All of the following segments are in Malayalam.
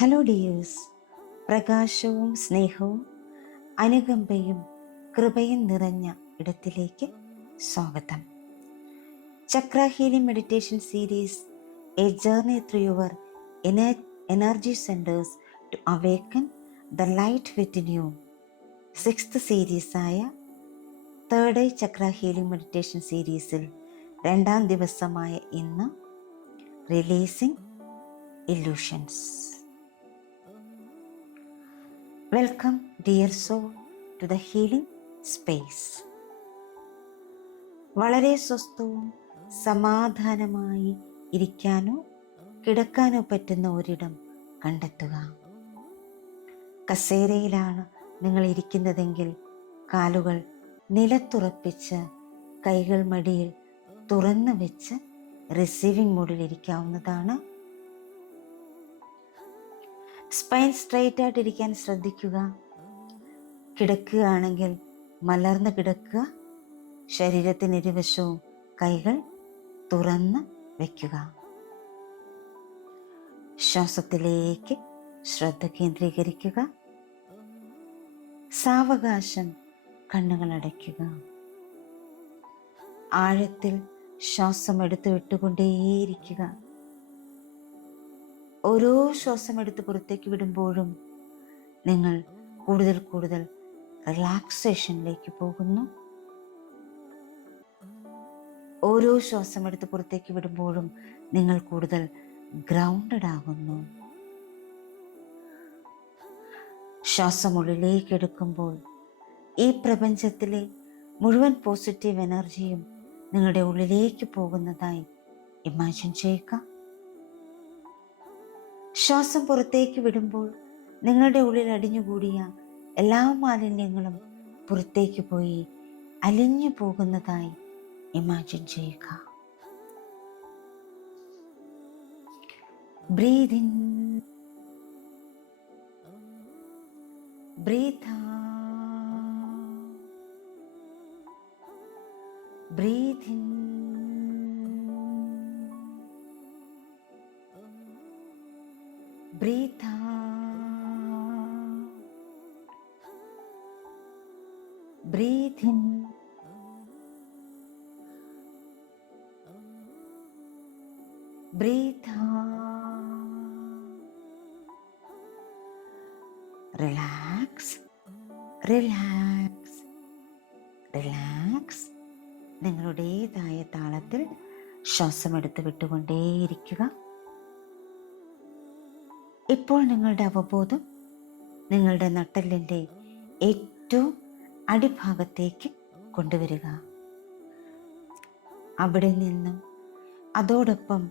ഹലോ ഡിയേഴ്സ്, പ്രകാശവും സ്നേഹവും അനുകമ്പയും കൃപയും നിറഞ്ഞ ഇടത്തിലേക്ക് സ്വാഗതം. Chakra healing meditation series a journey through your energy centres to awaken the light within you. 6th സീരീസായ third eye chakra healing meditation സീരീസിൽ 2ാം ദിവസമായ ഇന്ന് releasing illusions. Welcome dear soul to the healing space. വളരെ സ്വസ്ഥവും സമാധാനമായി ഇരിക്കാനോ കിടക്കാനോ പറ്റുന്ന ഒരിടം കണ്ടെത്തുക. കസേരയിലാണ് നിങ്ങൾ ഇരിക്കുന്നതെങ്കിൽ കാലുകൾ നിലത്തുറപ്പിച്ച് കൈകൾ മടിയിൽ തുറന്നു വെച്ച് റിസീവിംഗ് മോഡിൽ ഇരിക്കാവുന്നതാണ്. സ്പൈൻ സ്ട്രെയിറ്റ് ആയിട്ടിരിക്കാൻ ശ്രദ്ധിക്കുക. കിടക്കുകയാണെങ്കിൽ മലർന്ന് കിടക്കുക. ശരീരത്തിന് ഇരുവശവും കൈകൾ തുറന്ന് വയ്ക്കുക. ശ്വാസത്തിലേക്ക് ശ്രദ്ധ കേന്ദ്രീകരിക്കുക. സാവകാശം കണ്ണുകൾ അടയ്ക്കുക. ആഴത്തിൽ ശ്വാസം എടുത്ത് വിട്ടുകൊണ്ടേയിരിക്കുക. ഓരോ ശ്വാസം എടുത്ത് പുറത്തേക്ക് വിടുമ്പോഴും നിങ്ങൾ കൂടുതൽ കൂടുതൽ റിലാക്സേഷനിലേക്ക് പോകുന്നു. ഓരോ ശ്വാസം എടുത്ത് പുറത്തേക്ക് വിടുമ്പോഴും നിങ്ങൾ കൂടുതൽ ഗ്രൗണ്ടഡ് ആകുന്നു. ശ്വാസം ഉള്ളിലേക്ക് എടുക്കുമ്പോൾ ഈ പ്രപഞ്ചത്തിലെ മുഴുവൻ പോസിറ്റീവ് എനർജിയും നിങ്ങളുടെ ഉള്ളിലേക്ക് പോകുന്നതായി ഇമാജിൻ ചെയ്യുക. ശ്വാസം പുറത്തേക്ക് വിടുമ്പോൾ നിങ്ങളുടെ ഉള്ളിൽ അടിഞ്ഞുകൂടിയ എല്ലാ മാലിന്യങ്ങളും പുറത്തേക്ക് പോയി അലിഞ്ഞു പോകുന്നതായി ഇമാജിൻ ചെയ്യുക. Breathe in, breathe out, breathe in, breathe out, breathe in, breathe out. Relax, relax, relax. നിങ്ങളുടേതായ താളത്തിൽ ശ്വാസമെടുത്ത് വിട്ടുകൊണ്ടേയിരിക്കുക. ഇപ്പോൾ നിങ്ങളുടെ അവബോധം നിങ്ങളുടെ നട്ടെല്ലിൻ്റെ ഏറ്റവും അടിഭാഗത്തേക്ക് കൊണ്ടുവരിക. അവിടെ നിന്നും അതോടൊപ്പം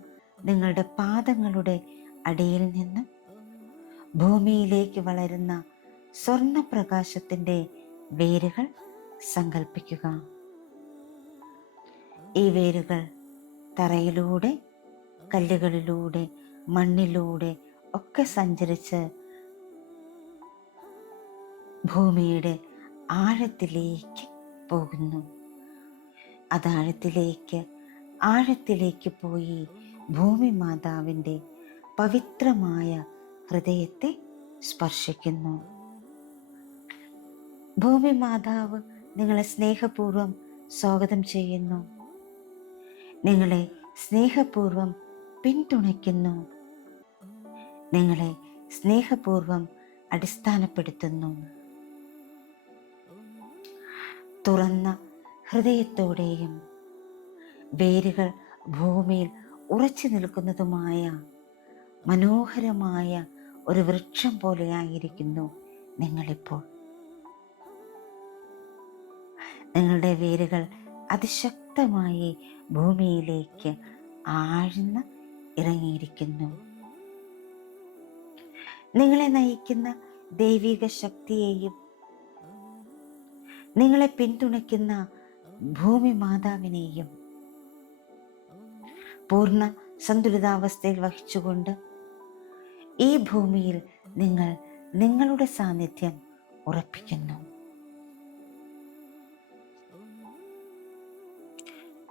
നിങ്ങളുടെ പാദങ്ങളുടെ അടിയിൽ നിന്നും ഭൂമിയിലേക്ക് വളരുന്ന സ്വർണ്ണപ്രകാശത്തിൻ്റെ വേരുകൾ സങ്കല്പിക്കുക. ഈ വേരുകൾ തറയിലൂടെ, കല്ലുകളിലൂടെ, മണ്ണിലൂടെ ഒക്കെ സഞ്ചരിച്ച് ഭൂമിയുടെ ആഴത്തിലേക്ക് പോകുന്നു. അത് ആഴത്തിലേക്ക് പോയി ഭൂമി മാതാവിൻ്റെ പവിത്രമായ ഹൃദയത്തെ സ്പർശിക്കുന്നു. ഭൂമി മാതാവ് നിങ്ങളെ സ്നേഹപൂർവ്വം സ്വാഗതം ചെയ്യുന്നു. നിങ്ങളെ സ്നേഹപൂർവ്വം പിന്തുണയ്ക്കുന്നു. നിങ്ങളെ സ്നേഹപൂർവ്വം അടിസ്ഥാനപ്പെടുത്തുന്നു. തുറന്ന ഹൃദയത്തോടെയും വേരുകൾ ഭൂമിയിൽ ഉറച്ചു നിൽക്കുന്നതുമായ മനോഹരമായ ഒരു വൃക്ഷം പോലെയായിരിക്കുന്നു നിങ്ങളിപ്പോൾ. നിങ്ങളുടെ വേരുകൾ അതിശക്തമായി ഭൂമിയിലേക്ക് ആഴ്ന്ന് ഇറങ്ങിയിരിക്കുന്നു. നിങ്ങളെ നയിക്കുന്ന ദൈവിക ശക്തിയെയും നിങ്ങളെ പിന്തുണയ്ക്കുന്ന ഭൂമി മാതാവിനെയും പൂർണ്ണ സന്തുലിതാവസ്ഥയിൽ വഹിച്ചുകൊണ്ട് ഈ ഭൂമിയിൽ നിങ്ങൾ നിങ്ങളുടെ സാന്നിധ്യം ഉറപ്പിക്കുന്നു.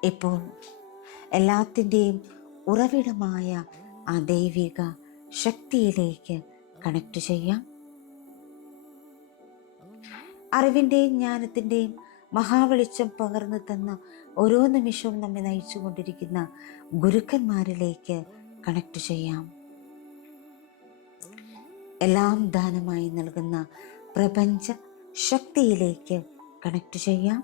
ഇപ്പോൾ എല്ലാത്തിൻ്റെയും ഉറവിടമായ ആ ദൈവിക ശക്തിയിലേക്ക് കണക്ട് ചെയ്യാം. അറിവിൻ്റെയും ജ്ഞാനത്തിൻ്റെയും മഹാവെളിച്ചം പകർന്നു തന്ന ഓരോ നിമിഷവും നമ്മെ നയിച്ചു കൊണ്ടിരിക്കുന്ന ഗുരുക്കന്മാരിലേക്ക് കണക്ട് ചെയ്യാം. എല്ലാം ദാനമായി നൽകുന്ന പ്രപഞ്ച ശക്തിയിലേക്ക് കണക്ട് ചെയ്യാം.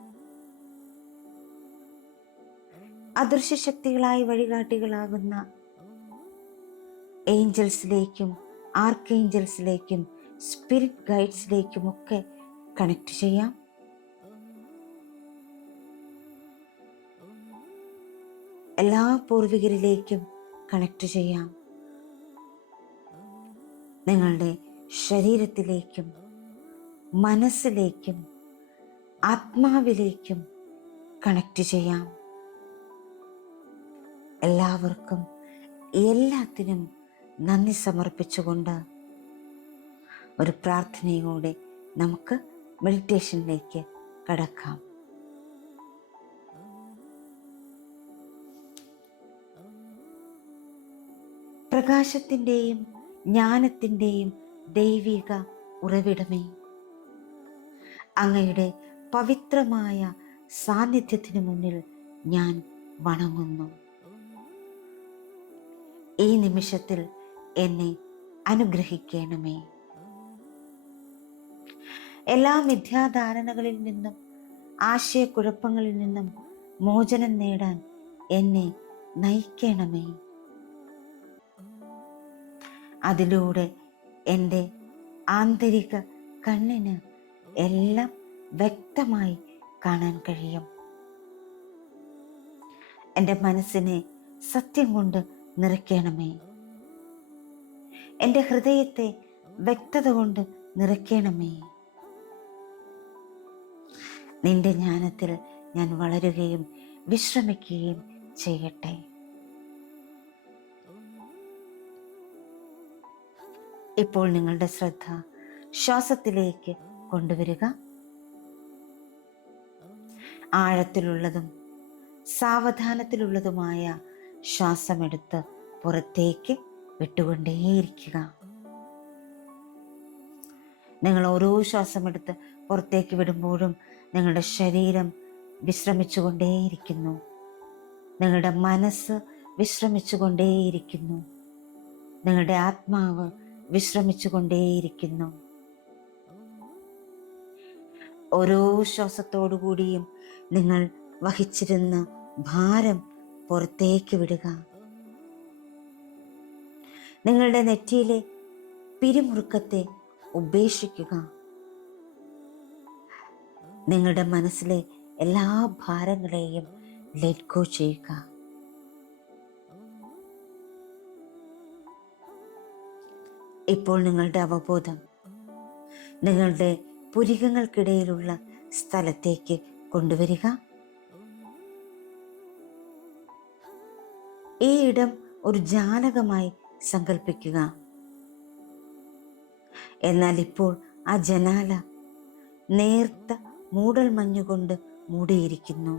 അദൃശ്യ ശക്തികളായി വഴികാട്ടികളാകുന്ന ഏഞ്ചൽസിലേക്കും ആർക്കേഞ്ചൽസിലേക്കും സ്പിരിറ്റ് ഗൈഡ്സിലേക്കുമൊക്കെ കണക്ട് ചെയ്യാം. എല്ലാ പൂർവികരിലേക്കും കണക്ട് ചെയ്യാം. നിങ്ങളുടെ ശരീരത്തിലേക്കും മനസ്സിലേക്കും ആത്മാവിലേക്കും കണക്ട് ചെയ്യാം. എല്ലാവർക്കും എല്ലാത്തിനും നന്ദി സമർപ്പിച്ചുകൊണ്ട് ഒരു പ്രാർത്ഥനയോടെ നമുക്ക് മെഡിറ്റേഷനിലേക്ക് കടക്കാം. പ്രകാശത്തിൻ്റെയും ജ്ഞാനത്തിൻ്റെയും ദൈവിക ഉറവിടമേ, അങ്ങയുടെ പവിത്രമായ സാന്നിധ്യത്തിനു മുന്നിൽ ഞാൻ വണങ്ങുന്നു. ഈ നിമിഷത്തിൽ എന്നെ അനുഗ്രഹിക്കണമേ. എല്ലാ മിഥ്യാധാരണകളിൽ നിന്നും ആശയക്കുഴപ്പങ്ങളിൽ നിന്നും മോചനം നേടാൻ എന്നെ നയിക്കണമേ. അതിലൂടെ എൻ്റെ ആന്തരിക കണ്ണിന് എല്ലാം വ്യക്തമായി കാണാൻ കഴിയും. എൻ്റെ മനസ്സിനെ സത്യം കൊണ്ട് നിറയ്ക്കണമേ. എൻ്റെ ഹൃദയത്തെ വ്യക്തത കൊണ്ട് നിറയ്ക്കണമേ. നിന്റെ ജ്ഞാനത്തിൽ ഞാൻ വളരുകയും വിശ്രമിക്കുകയും ചെയ്യട്ടെ. ഇപ്പോൾ നിങ്ങളുടെ ശ്രദ്ധ ശ്വാസത്തിലേക്ക് കൊണ്ടുവരിക. ആഴത്തിലുള്ളതും സാവധാനത്തിലുള്ളതുമായ ശ്വാസമെടുത്ത് പുറത്തേക്ക് വിട്ടുകൊണ്ടേയിരിക്കുക. നിങ്ങൾ ഓരോ ശ്വാസമെടുത്ത് പുറത്തേക്ക് വിടുമ്പോഴും നിങ്ങളുടെ ശരീരം വിശ്രമിച്ചുകൊണ്ടേയിരിക്കുന്നു. നിങ്ങളുടെ മനസ്സ് വിശ്രമിച്ചുകൊണ്ടേയിരിക്കുന്നു. നിങ്ങളുടെ ആത്മാവ് വിശ്രമിച്ചുകൊണ്ടേയിരിക്കുന്നു. ഓരോ ശ്വാസത്തോടു കൂടിയും നിങ്ങൾ വഹിച്ചിരുന്ന ഭാരം പുറത്തേക്ക് വിടുക. നിങ്ങളുടെ നെറ്റിയിലെ പിരിമുറുക്കത്തെ ഉപേക്ഷിക്കുക. നിങ്ങളുടെ മനസ്സിലെ എല്ലാ ഭാരങ്ങളെയും ലെറ്റ് ഗോ ചെയ്യുക. ഇപ്പോൾ നിങ്ങളുടെ അവബോധം നിങ്ങളുടെ പുരികങ്ങൾക്കിടയിലുള്ള സ്ഥലത്തേക്ക് കൊണ്ടുവരിക. ഈ ഇടം ഒരു ജാലകമായി സങ്കല്പിക്കുക. എന്നാൽ ഇപ്പോൾ ആ ജനാല നേർത്ത മൂടൽ മഞ്ഞുകൊണ്ട് മൂടിയിരിക്കുന്നു.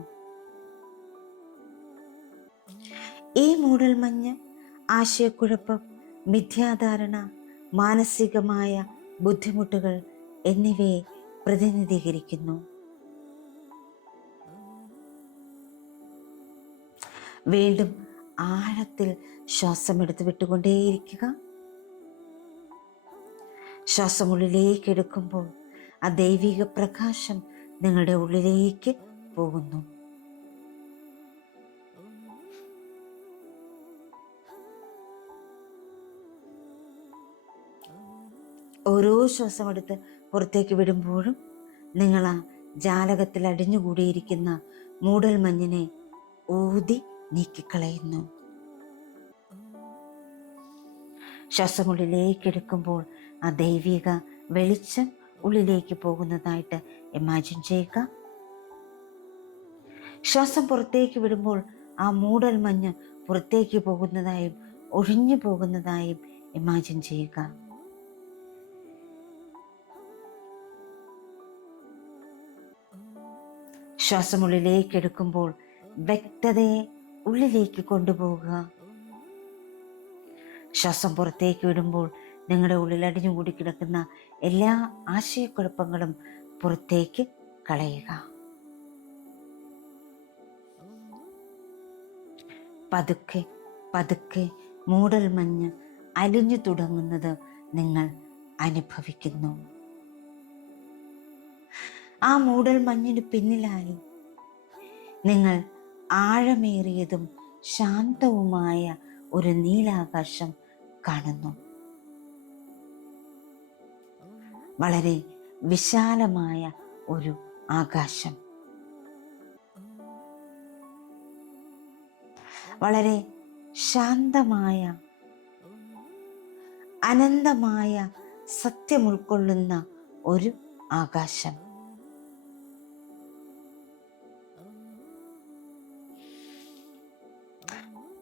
ഈ മൂടൽ മഞ്ഞ് ആശയക്കുഴപ്പം, മിഥ്യാധാരണ, മാനസികമായ ബുദ്ധിമുട്ടുകൾ എന്നിവയെ പ്രതിനിധീകരിക്കുന്നു. വീണ്ടും ആഴത്തിൽ ശ്വാസമെടുത്ത് വിട്ടുകൊണ്ടേയിരിക്കുക. ശ്വാസമുള്ളിലേക്ക് എടുക്കുമ്പോൾ ആ ദൈവിക പ്രകാശം നിങ്ങളുടെ ഉള്ളിലേക്ക് പോകുന്നു. ഓരോ ശ്വാസമെടുത്ത് പുറത്തേക്ക് വിടുമ്പോഴും നിങ്ങൾ ആ ജാലകത്തിൽ അടിഞ്ഞുകൂടിയിരിക്കുന്ന മൂടൽ മഞ്ഞിനെ ഊതി നീക്കിക്കളയുന്നു. ശ്വാസമുള്ളിലേക്ക് എടുക്കുമ്പോൾ ആ ദൈവിക വെളിച്ചം ഉള്ളിലേക്ക് പോകുന്നതായിട്ട് ഇമാജിൻ ചെയ്യുക. ശ്വാസം പുറത്തേക്ക് വിടുമ്പോൾ ആ മൂടൽ മഞ്ഞ് പുറത്തേക്ക് പോകുന്നതായും ഒഴിഞ്ഞു പോകുന്നതായും ഇമാജിൻ ചെയ്യുക. ശ്വാസമുള്ളിലേക്ക് എടുക്കുമ്പോൾ വ്യക്തതയെ ഉള്ളിലേക്ക് കൊണ്ടുപോകുക. ശ്വാസം പുറത്തേക്ക് വിടുമ്പോൾ നിങ്ങളുടെ ഉള്ളിൽ അടിഞ്ഞുകൂടി കിടക്കുന്ന എല്ലാ ആശയക്കുഴപ്പങ്ങളും പുറത്തേക്ക് കളയുക. പതുക്കെ പതുക്കെ മൂടൽമഞ്ഞ് അലിഞ്ഞു തുടങ്ങുന്നത് നിങ്ങൾ അനുഭവിക്കുന്നു. ആ മൂടൽമഞ്ഞിന് പിന്നിലായി നിങ്ങൾ ആഴമേറിയതും ശാന്തവുമായ ഒരു നീലാകാശം കാണുന്നു. വളരെ വിശാലമായ ഒരു ആകാശം, വളരെ ശാന്തമായ, അനന്തമായ സത്യം ഉൾക്കൊള്ളുന്ന ഒരു ആകാശം.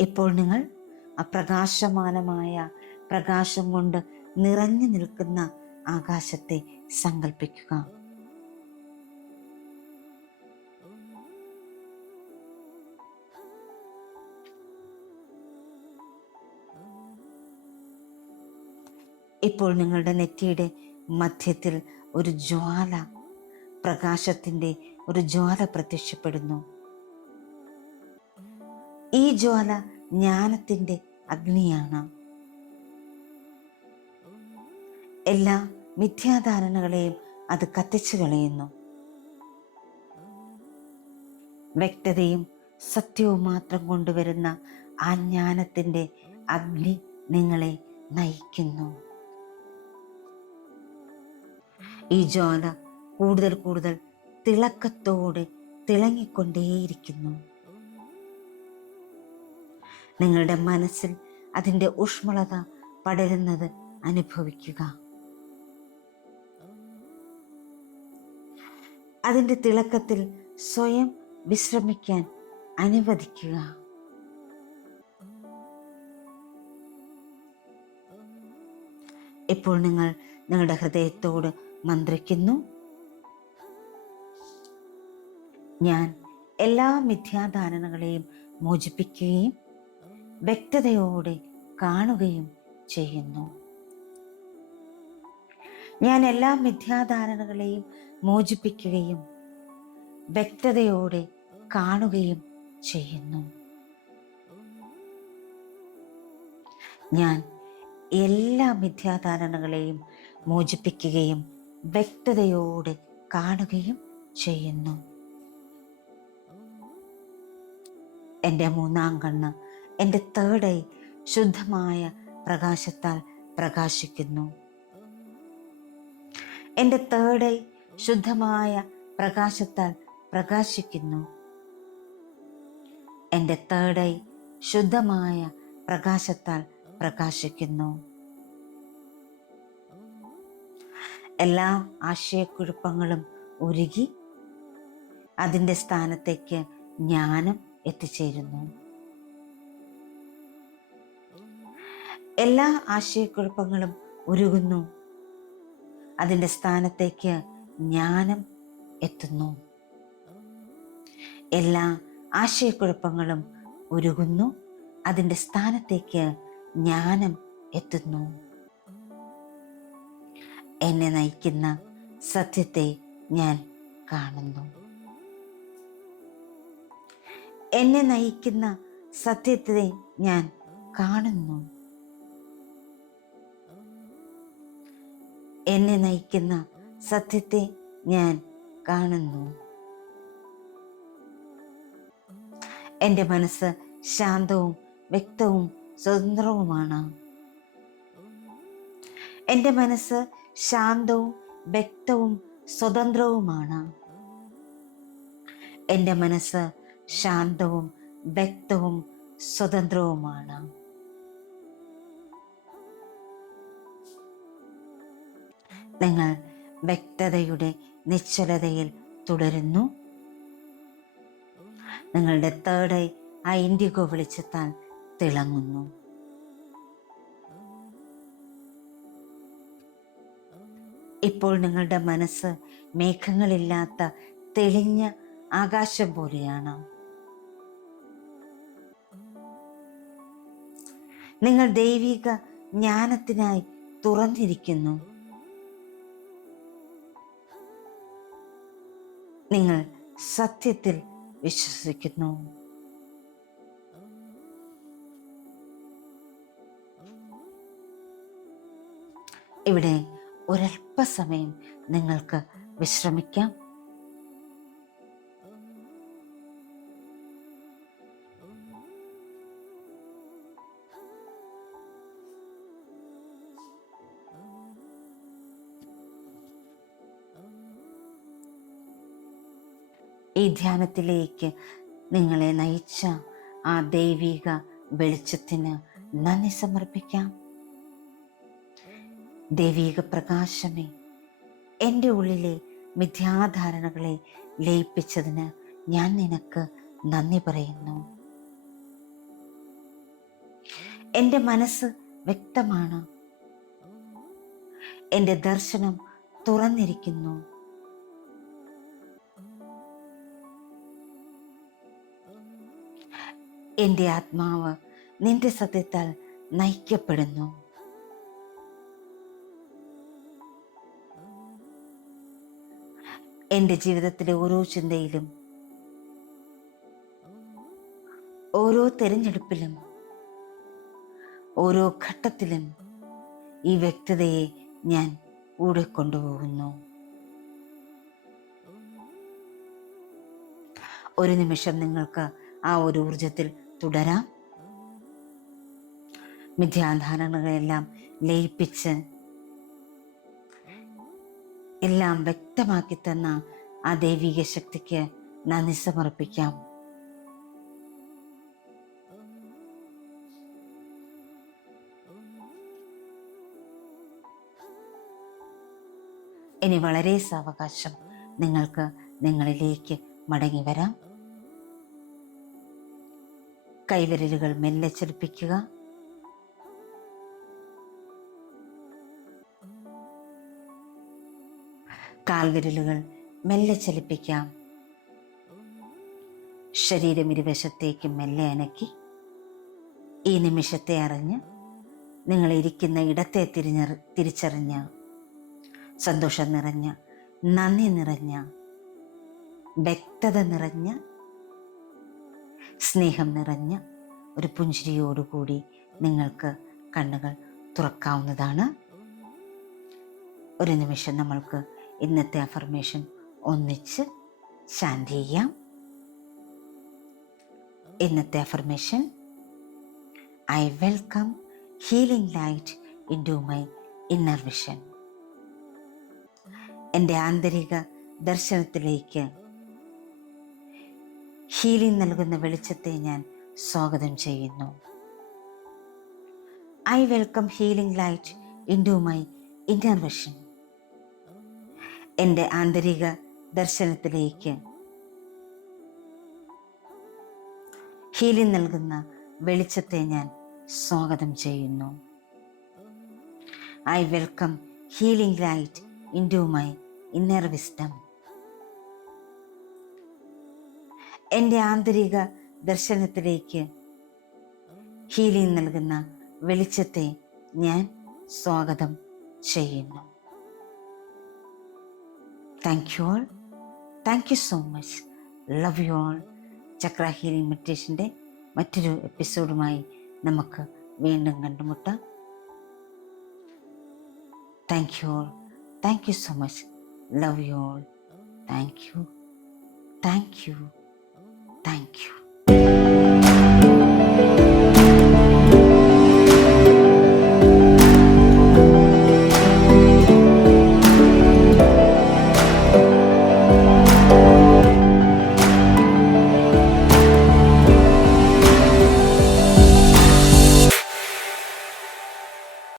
ഇപ്പോൾ നിങ്ങൾ അപ്രകാശമാനമായ പ്രകാശം കൊണ്ട് നിറഞ്ഞു നിൽക്കുന്ന ആകാശത്തെ സങ്കല്പിക്കുക. ഇപ്പോൾ നിങ്ങളുടെ നെറ്റിയുടെ മധ്യത്തിൽ ഒരു ജ്വാല, പ്രകാശത്തിൻ്റെ ഒരു ജ്വാല പ്രത്യക്ഷപ്പെടുന്നു. ഈ ജ്വാല ജ്ഞാനത്തിൻ്റെ അഗ്നിയാണ്. എല്ലാ മിഥ്യാധാരണകളെയും അത് കത്തിച്ചു കളയുന്നു. വ്യക്തതയും സത്യവും മാത്രം കൊണ്ടുവരുന്ന ആ ജ്ഞാനത്തിൻ്റെ അഗ്നി നിങ്ങളെ നയിക്കുന്നു. ഈ ജ്വാല കൂടുതൽ കൂടുതൽ തിളക്കത്തോടെ തിളങ്ങിക്കൊണ്ടേയിരിക്കുന്നു. നിങ്ങളുടെ മനസ്സിൽ അതിൻ്റെ ഊഷ്മളത പടരുന്നത് അനുഭവിക്കുക. അതിൻ്റെ തിളക്കത്തിൽ സ്വയം വിശ്രമിക്കാൻ അനുവദിക്കുക. ഇപ്പോൾ നിങ്ങൾ നിങ്ങളുടെ ഹൃദയത്തോട് മന്ത്രിക്കുന്നു, ഞാൻ എല്ലാ മിഥ്യാധാരണകളെയും മോചിപ്പിക്കുകയും വ്യക്തതയോടെ കാണുകയും ചെയ്യുന്നു. ഞാൻ എല്ലാ മിഥ്യാധാരണകളെയും മോചിപ്പിക്കുകയും വ്യക്തതയോടെ കാണുകയും ചെയ്യുന്നു. ഞാൻ എല്ലാ മിഥ്യാധാരണകളെയും മോചിപ്പിക്കുകയും വ്യക്തതയോടെ കാണുകയും ചെയ്യുന്നു. എൻ്റെ മൂന്നാം കണ്ണ്, എൻ്റെ തേർഡ് ഐ ശുദ്ധമായ പ്രകാശത്താൽ പ്രകാശിക്കുന്നു. എൻ്റെ തേർഡ് ഐ ശുദ്ധമായ പ്രകാശത്താൽ പ്രകാശിക്കുന്നു. എൻ്റെ തേർഡ് ഐ ശുദ്ധമായ പ്രകാശത്താൽ പ്രകാശിക്കുന്നു. എല്ലാ ആശയക്കുഴപ്പങ്ങളും ഉരുകി അതിൻ്റെ സ്ഥാനത്തേക്ക് ജ്ഞാനം എത്തിച്ചേരുന്നു. എല്ലാ ആശയക്കുഴപ്പങ്ങളും ഉരുകുന്നു, അതിൻ്റെ സ്ഥാനത്തേക്ക് ജ്ഞാനം എത്തുന്നു. എല്ലാ ആശയക്കുഴപ്പങ്ങളും ഉരുകുന്നു, അതിൻ്റെ സ്ഥാനത്തേക്ക് ജ്ഞാനം എത്തുന്നു. എന്നെ നയിക്കുന്ന സത്യത്തെ ഞാൻ കാണുന്നു. എന്നെ നയിക്കുന്ന സത്യത്തെ ഞാൻ കാണുന്നു. എന്നെ നയിക്കുന്ന സത്യത്തെ ഞാൻ കാണുന്നു. എൻ്റെ മനസ്സ് ശാന്തവും വ്യക്തവും സ്വതന്ത്രവുമാണ്. എൻ്റെ മനസ്സ് ശാന്തവും വ്യക്തവും സ്വതന്ത്രവുമാണ്. എൻ്റെ മനസ്സ് ശാന്തവും വ്യക്തവും സ്വതന്ത്രവുമാണ്. നിങ്ങൾ വ്യക്തതയുടെ നിശ്ചലതയിൽ തുടരുന്നു. നിങ്ങളുടെ തേർഡ് ഐ ആ ഇൻഡിഗോ വെളിച്ചത്താൽ തിളങ്ങുന്നു. ഇപ്പോൾ നിങ്ങളുടെ മനസ്സ് മേഘങ്ങളില്ലാത്ത തെളിഞ്ഞ ആകാശം പോലെയാണ്. നിങ്ങൾ ദൈവിക ജ്ഞാനത്തിനായി തുറന്നിരിക്കുന്നു. നിങ്ങൾ സത്യത്തിൽ വിശ്വസിക്കുന്നു. ഇവിടെ ഒരല്പസമയം നിങ്ങൾക്ക് വിശ്രമിക്കാം. ഈ ധ്യാനത്തിലേക്ക് നിങ്ങളെ നയിച്ച ആ ദൈവിക വെളിച്ചത്തിന് നന്ദി സമർപ്പിക്കാം. ദൈവിക പ്രകാശമേ, എൻ്റെ ഉള്ളിലെ മിഥ്യാധാരണകളെ ലയിപ്പിച്ചതിന് ഞാൻ നിനക്ക് നന്ദി പറയുന്നു. എൻ്റെ മനസ്സ് വ്യക്തമാണ്. എൻ്റെ ദർശനം തുറന്നിരിക്കുന്നു. എൻ്റെ ആത്മാവ് നിന്റെ സത്യത്താൽ നയിക്കപ്പെടുന്നു. എൻ്റെ ജീവിതത്തിലെ ഓരോ ചിന്തയിലും, ഓരോ തിരഞ്ഞെടുപ്പിലും, ഓരോ ഘട്ടത്തിലും ഈ വ്യക്തതയെ ഞാൻ കൂടെ കൊണ്ടുപോകുന്നു. ഒരു നിമിഷം നിങ്ങൾക്ക് ആ ഒരു ഊർജത്തിൽ തുടരാം. മിഥ്യാധാരണകളെല്ലാം ലയിപ്പിച്ച് എല്ലാം വ്യക്തമാക്കി തന്ന ആ ദൈവിക ശക്തിക്ക് നന്ദി സമർപ്പിക്കാം. ഇനി വളരെ സാവകാശം നിങ്ങൾക്ക് നിങ്ങളിലേക്ക് മടങ്ങി വരാം. കൈവിരലുകൾ മെല്ലെ ചലിപ്പിക്കുക. കാൽവിരലുകൾ മെല്ലെ ചലിപ്പിക്കാം. ശരീരം ഇരുവശത്തേക്ക് മെല്ലെ അനക്കി ഈ നിമിഷത്തെ അറിഞ്ഞ് നിങ്ങൾ ഇരിക്കുന്ന ഇടത്തെ തിരിച്ചറിഞ്ഞ സന്തോഷം നിറഞ്ഞ, നന്ദി നിറഞ്ഞ, വ്യക്തത നിറഞ്ഞ, സ്നേഹം നിറഞ്ഞ ഒരു പുഞ്ചിരിയോടുകൂടി നിങ്ങൾക്ക് കണ്ണുകൾ തുറക്കാവുന്നതാണ്. ഒരു നിമിഷം നമ്മൾക്ക് ഇന്നത്തെ അഫർമേഷൻ ഒന്നിച്ച് ചാന്റ് ചെയ്യാം. ഇന്നത്തെ affirmation: I welcome healing light into my inner vision. എൻ്റെ ആന്തരിക ദർശനത്തിലേക്ക് ഹീലിംഗ് നൽകുന്ന വെളിച്ചത്തെ ഞാൻ സ്വാഗതം ചെയ്യുന്നു. I welcome healing light into my inner vision. എൻ്റെ ആന്തരിക ദർശനത്തിലേക്ക് ഹീലിംഗ് നൽകുന്ന വെളിച്ചത്തെ ഞാൻ സ്വാഗതം ചെയ്യുന്നു. I welcome healing light into my inner wisdom. എൻ്റെ ആന്തരിക ദർശനത്തിലേക്ക് ഹീലിംഗ് നൽകുന്ന വെളിച്ചത്തെ ഞാൻ സ്വാഗതം ചെയ്യുന്നു. Thank you all. Thank you so much. Love you all. Chakra healing മെഡിറ്റേഷൻ്റെ മറ്റൊരു എപ്പിസോഡുമായി നമുക്ക് വീണ്ടും കണ്ടുമുട്ടാം. Thank you all. Thank you so much. Love you all. Thank U. Thank you. Thank you.